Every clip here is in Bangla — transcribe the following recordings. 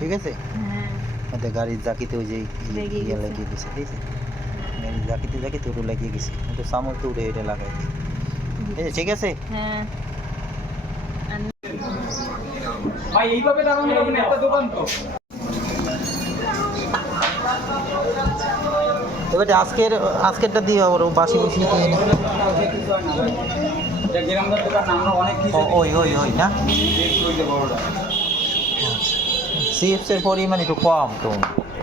ঠিক আছে। মধ্যে গাড়ির জাকিতে ওই যে ইয়ে লাগিয়ে গেছে, ঠিক আছে, গাড়ির জাকিতে ওটা লাগিয়ে গেছে, ওটা সামল তো উঠে এটা লাগাই দিই, ঠিক আছে। হ্যাঁ ভাই এইভাবে দাঁড়ানো যাবে না, একটা দোকান তো। এবার আজকেরটা দিয়ে আবার বাসি দিয়ে না, এটা গ্রামদার দোকান আমরা অনেক কিছু ওই না চিপসের পরিমাণ একটু কম তো।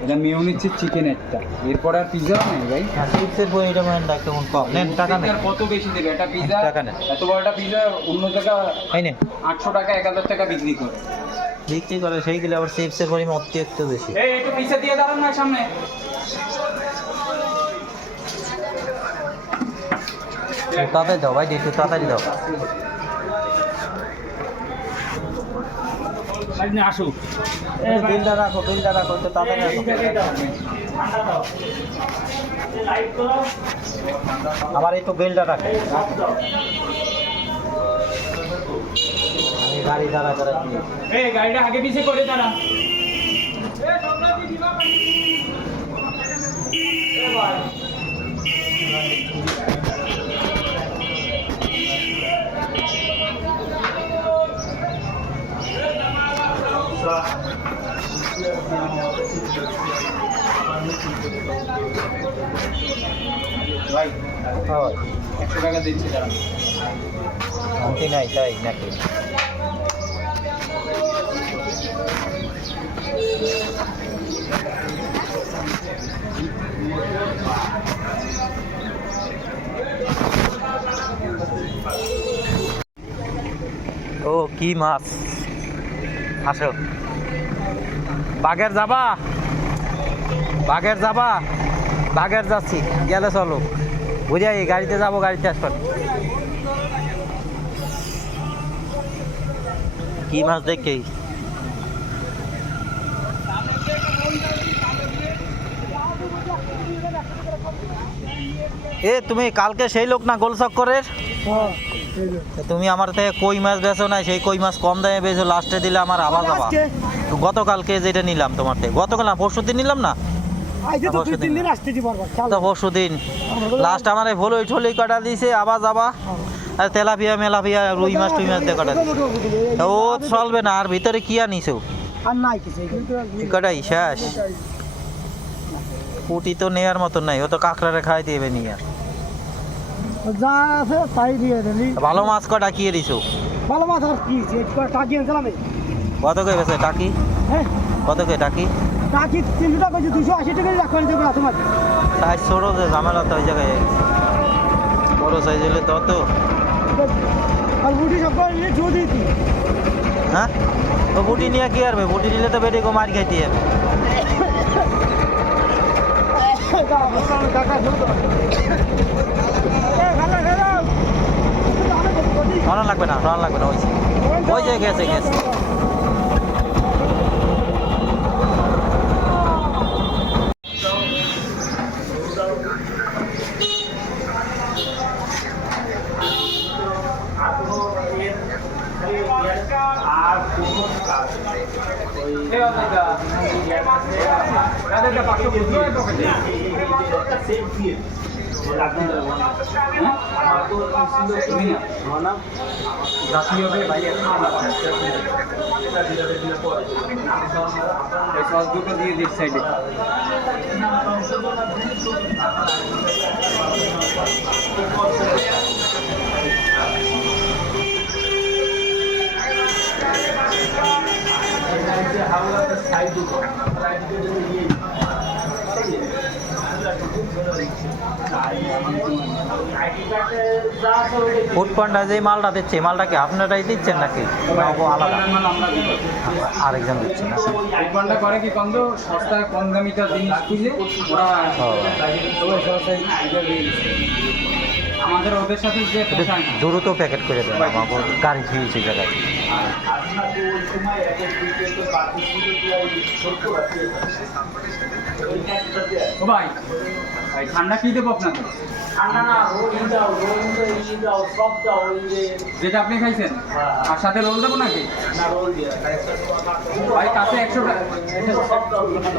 এটা মেয়োনিজের চিকেন একটা, এরপর আর পিজা নেই ভাই। চিপসের পরিমাণ একটু কম। নেন টাকা নেন। আর কত বেশি দেবে এটা পিজা? টাকা নেন। এত বড় একটা পিজা অন্য জায়গা তাই না 800 টাকা 1000 টাকা বিক্রি করে সেইগুলো আবার চিপসের পরিমাণ অতিরিক্ত বেশি। এই একটু পিজা দিয়ে দাঁড়ান না সামনে। তাড়াতাড়ি দাও ভাই, একটু তাড়াতাড়ি দাও। আসুক বিলটা রাখো একটু তাড়াতাড়ি রাখো। আমার একটু বিলটা রাখো, আমি গাড়ি দাঁড়া করে দিই। এই গাড়িটা আগে পিছে করে দাঁড়া। ভাই 100 টাকা দিচ্ছি দাঁড়ান। শান্তি নাই তাই নাকি? ও কি মাছ, আসো। বাগের যাবা বাগের যাচ্ছি, গেলে চলো বুঝাই, গাড়িতে যাবো, গাড়িতে আসবেন। কি মাছ দেখে তুমি কালকে সেই লোক না গোল চক্করের? তুমি আমার থেকে কই মাছ বেছো না, সেই কই মাছ কম দামে বেছো, লাস্টে দিলে আমার আবার যাবা। গতকালকে যেটা নিলাম তোমার থেকে, গতকাল না পরশু দিন নিলাম না, পরশু দিন লাস্ট আমার ভোলই ঠোলই কাটা দিয়েছে, আবার যাবা। আর তেলাপিয়া মেলাপিয়া রুই মাছ টুই মাছ দিয়ে কাটা দিয়েছে, ও চলবে না। আর ভিতরে কি আনিছো? কটাই শেষ, পুটি তো নেওয়ার মতন নাই, ও তো কাঁকড়ারে খাই দিবে নিয়ে। ভালো মাছ কটা কি দিছো? ভালো মাছ আর কি টাকি আনছিলাম। কত করে বেছে টাকি? কত করে টাকি? টাকি 300 টাকা, 280 টাকা রাখবেন দেবে না তোমার। সাইজ ছোট যে ঝামেলা তো ওই জায়গায়, বড় সাইজ হলে তত। আর বুটি সব নিয়ে জো দিয়েছি। হ্যাঁ তো বুটি নিয়ে কি আরবে? বুটি নিলে তো বেটে গো মার খাইতে যাবে। ভালো লাগবে না ওই যে গেছে দুটো দিয়ে দিস সাইডে। ফুড পান্ডা যে মালটা দিচ্ছে, মালটাকে আপনারাই দিচ্ছেন নাকি আলাদা আরেকজন দিচ্ছে না? ফুড পান্ডা করে কি কম সস্তায় কম দামিটা জিনিস খুঁজে ওরা আমাদের ওদের সাথে যে একটু পোষায় না। দ্রুত প্যাকেট করে দেন আমার গাড়ি ফিরছি জায়গায়। ও ভাই ভাই ঠান্ডা কি দেবো আপনাকে? যেটা আপনি খাইছেন আর সাথে রোল দেবো নাকি? ভাই কাছে 100 টাকা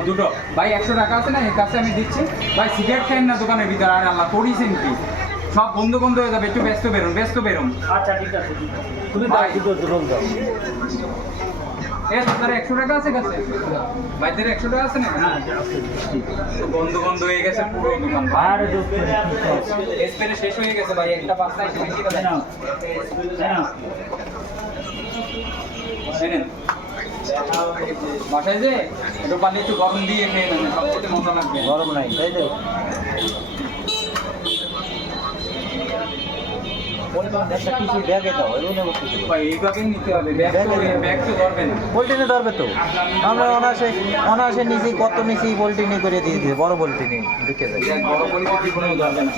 দুটো ভাই 100 টাকা আছে না, এর কাছে আমি দিচ্ছি। ভাই সিগারেট খাইন না দোকানের ভিতরে, আর আল্লাহ করিয়েছেন কি সব বন্ধ বন্ধ হয়ে যাবে, একটু ব্যস্ত বেরোন। আচ্ছা ঠিক আছে তুমি ভাই। দুটো রোল দাও আপনার 100 টাকা আছে কাছে? ভাইদের 100 টাকা আছে না? তো বন্ধ হয়ে গেছে পুরো দোকান। আর স্পেনে শেষ হয়ে গেছে ভাই, একটা পাস্তা এসে বেশি কথা নাও নাও নেন। বাসায় যে একটু পানি একটু গরম দিয়ে খেয়ে নেন, সবচেয়ে মজা লাগবে। গরম নাই তাই তো? একটা কিছু ব্যাগে দাও, ভাই এইভাবে নিতে হবে, ব্যাগ তো ধরবে না। পোল্ট্রিনে ধরবে তো, আমরা অনায়াসে নিচে কত নিচে পোল্ট্রিনে করে দিয়ে দিই, বড় পোল্ট্রিনে ঢুকে যায়। ব্যাগ বড় পরিচিত জীবনেও ধরবে না।